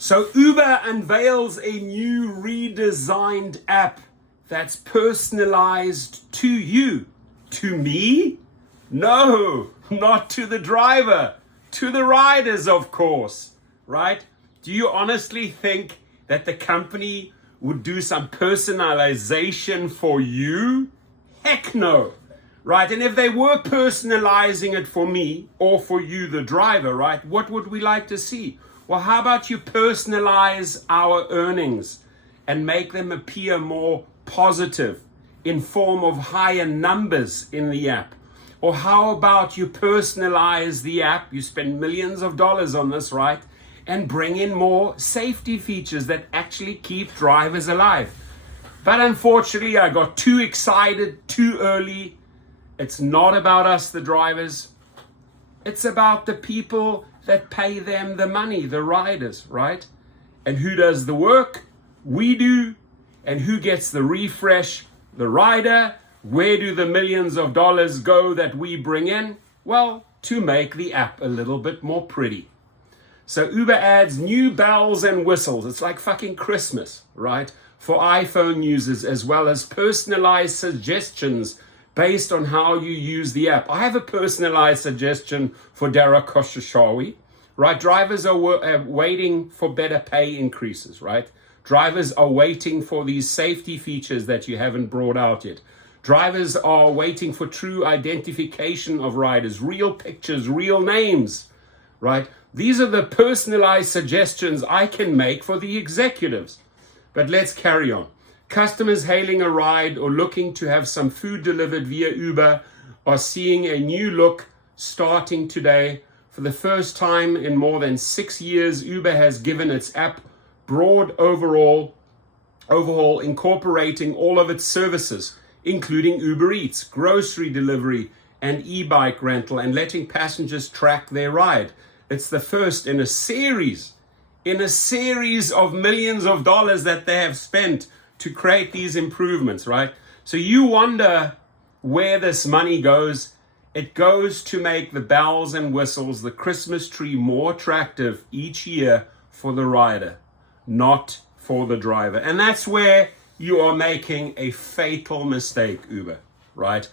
So Uber unveils a new redesigned app that's personalized to you. To me? No, not to the driver. To the riders, of course, right? Do you honestly think that the company would do some personalization for you? Heck no, right? And if they were personalizing it for me or for you, the driver, right? What would we like to see? Well, how about you personalize our earnings and make them appear more positive in form of higher numbers in the app? Or how about you personalize the app? You spend millions of dollars on this, right? And bring in more safety features that actually keep drivers alive. But unfortunately, I got too excited too early. It's not about us, the drivers. It's about the people that pay them the money, the riders, right? And who does the work? We do. And who gets the refresh? The rider. Where do the millions of dollars go that we bring in? Well, to make the app a little bit more pretty. So Uber adds new bells and whistles. It's like fucking Christmas, right? For iPhone users, as well as personalized suggestions based on how you use the app. I have a personalized suggestion for Dara Koshashawi, right? Drivers are waiting for better pay increases, right? Drivers are waiting for these safety features that you haven't brought out yet. Drivers are waiting for true identification of riders, real pictures, real names, right? These are the personalized suggestions I can make for the executives. But let's carry on. Customers hailing a ride or looking to have some food delivered via Uber are seeing a new look starting today. For the first time in more than 6 years, Uber has given its app broad overhaul, incorporating all of its services, including Uber Eats, grocery delivery, and e-bike rental, and letting passengers track their ride. It's the first in a series of millions of dollars that they have spent to create these improvements, right? So you wonder where this money goes. It goes to make the bells and whistles, the Christmas tree, more attractive each year for the rider, not for the driver. And that's where you are making a fatal mistake, Uber, right?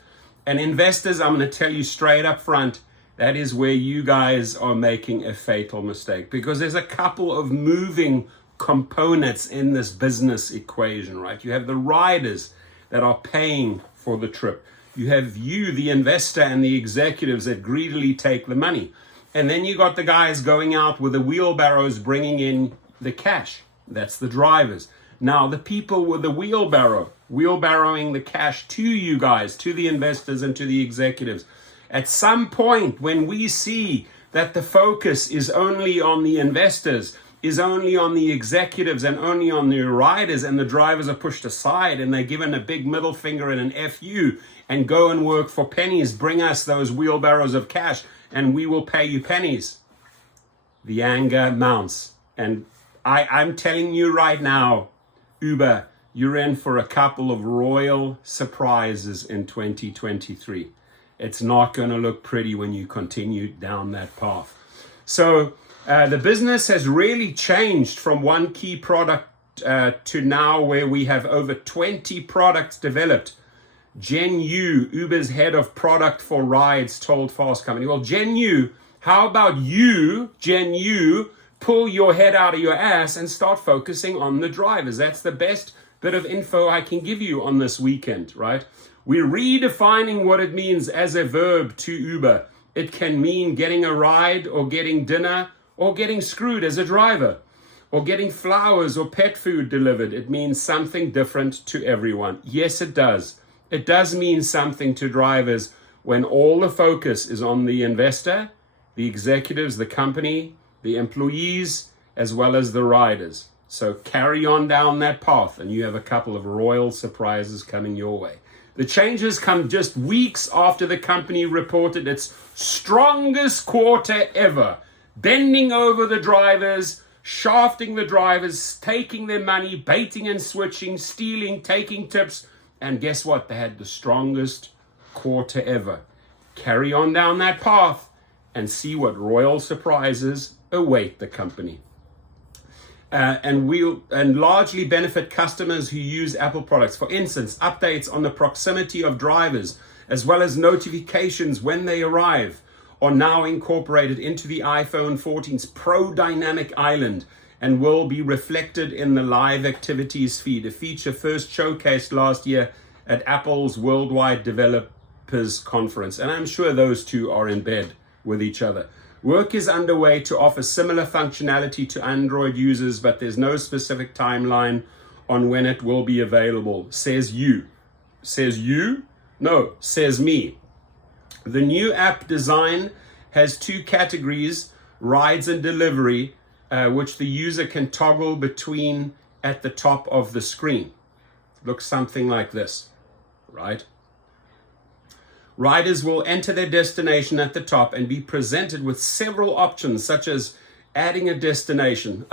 And investors, I'm going to tell you straight up front, that is where you guys are making a fatal mistake, because there's a couple of moving components in this business equation, right? You have the riders that are paying for the trip. You have you, the investor, and the executives that greedily take the money. And then you got the guys going out with the wheelbarrows bringing in the cash. That's the drivers. Now, the people with the wheelbarrowing the cash to you guys, to the investors and to the executives. At some point, when we see that the focus is only on the investors, is only on the executives and only on the riders, and the drivers are pushed aside and they're given a big middle finger and an FU and go and work for pennies, bring us those wheelbarrows of cash and we will pay you pennies. The anger mounts. And I'm telling you right now, Uber, you're in for a couple of royal surprises in 2023. It's not going to look pretty when you continue down that path. So the business has really changed from one key product to now where we have over 20 products developed. Jen Yu, Uber's head of product for rides, told Fast Company. Well, Jen Yu, how about you, Jen Yu, pull your head out of your ass and start focusing on the drivers? That's the best bit of info I can give you on this weekend, right? We're redefining what it means as a verb to Uber. It can mean getting a ride or getting dinner or getting screwed as a driver or getting flowers or pet food delivered. It means something different to everyone. Yes, it does. It does mean something to drivers when all the focus is on the investor, the executives, the company, the employees, as well as the riders. So carry on down that path and you have a couple of royal surprises coming your way. The changes come just weeks after the company reported its strongest quarter ever, bending over the drivers, shafting the drivers, taking their money, baiting and switching, stealing, taking tips. And guess what? They had the strongest quarter ever. Carry on down that path and see what royal surprises await the company. and largely benefit customers who use Apple products. For instance, updates on the proximity of drivers, as well as notifications when they arrive, are now incorporated into the iPhone 14's Pro Dynamic Island and will be reflected in the live activities feed, a feature first showcased last year at Apple's Worldwide Developers Conference. And I'm sure those two are in bed with each other. Work is underway to offer similar functionality to Android users, but there's no specific timeline on when it will be available, says you. Says you? No, says me. The new app design has two categories, rides and delivery, which the user can toggle between at the top of the screen. Looks something like this, right? Riders will enter their destination at the top and be presented with several options, such as adding a destination.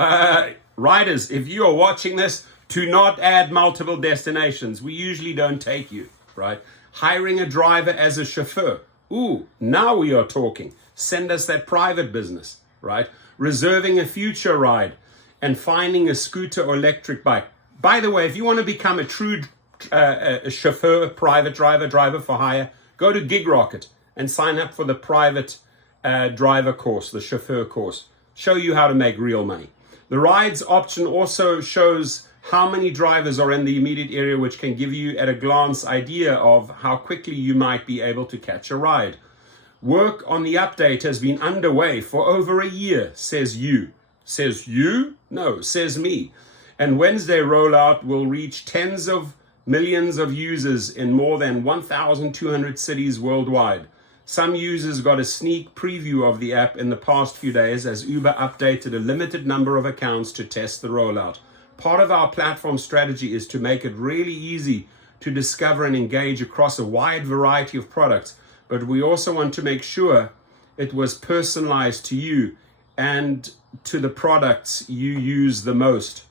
Riders, if you are watching this, do not add multiple destinations. We usually don't take you, right? Hiring a driver as a chauffeur. Ooh, now we are talking. Send us that private business, right? Reserving a future ride and finding a scooter or electric bike. By the way, if you want to become a true chauffeur, private driver for hire, go to GigRocket and sign up for the private driver course, the chauffeur course. Show you how to make real money. The rides option also shows how many drivers are in the immediate area, which can give you at a glance idea of how quickly you might be able to catch a ride. Work on the update has been underway for over a year, says you. Says you? No, says me. And Wednesday rollout will reach tens of millions of users in more than 1,200 cities worldwide. Some users got a sneak preview of the app in the past few days as Uber updated a limited number of accounts to test the rollout. Part of our platform strategy is to make it really easy to discover and engage across a wide variety of products, but we also want to make sure it was personalized to you and to the products you use the most.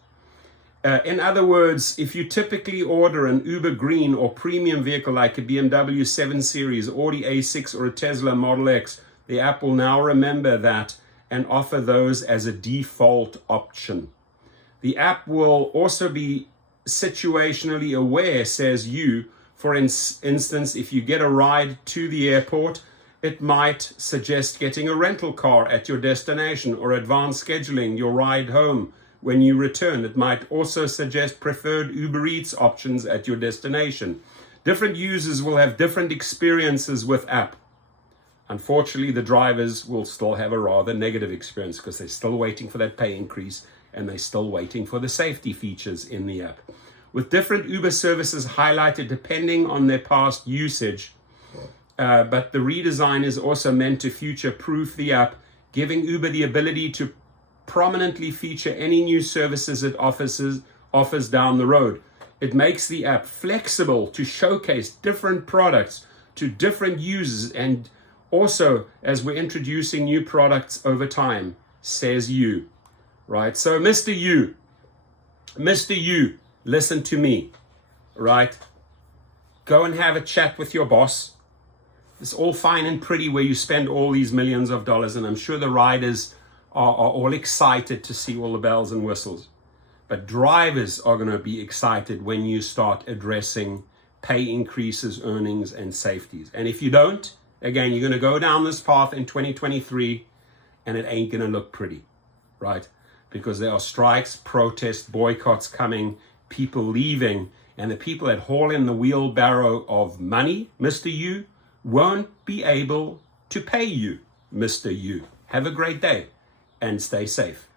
In other words, if you typically order an Uber Green or premium vehicle like a BMW 7 Series, Audi A6 or a Tesla Model X, the app will now remember that and offer those as a default option. The app will also be situationally aware, says you. For instance, if you get a ride to the airport, it might suggest getting a rental car at your destination or advance scheduling your ride home when you return. It might also suggest preferred Uber Eats options at your destination. Different users will have different experiences with app. Unfortunately, the drivers will still have a rather negative experience because they're still waiting for that pay increase and they're still waiting for the safety features in the app. With different Uber services highlighted depending on their past usage, but the redesign is also meant to future-proof the app, giving Uber the ability to prominently feature any new services it offers down the road. It makes the app flexible to showcase different products to different users, and also as we're introducing new products over time, says you. Right? So Mr. You, listen to me, right? Go and have a chat with your boss. It's all fine and pretty where you spend all these millions of dollars, and I'm sure the riders are all excited to see all the bells and whistles. But drivers are going to be excited when you start addressing pay increases, earnings, and safeties. And if you don't, again, you're going to go down this path in 2023, and it ain't going to look pretty, right? Because there are strikes, protests, boycotts coming, people leaving, and the people that haul in the wheelbarrow of money, Mr. You, won't be able to pay you, Mr. You. Have a great day and stay safe.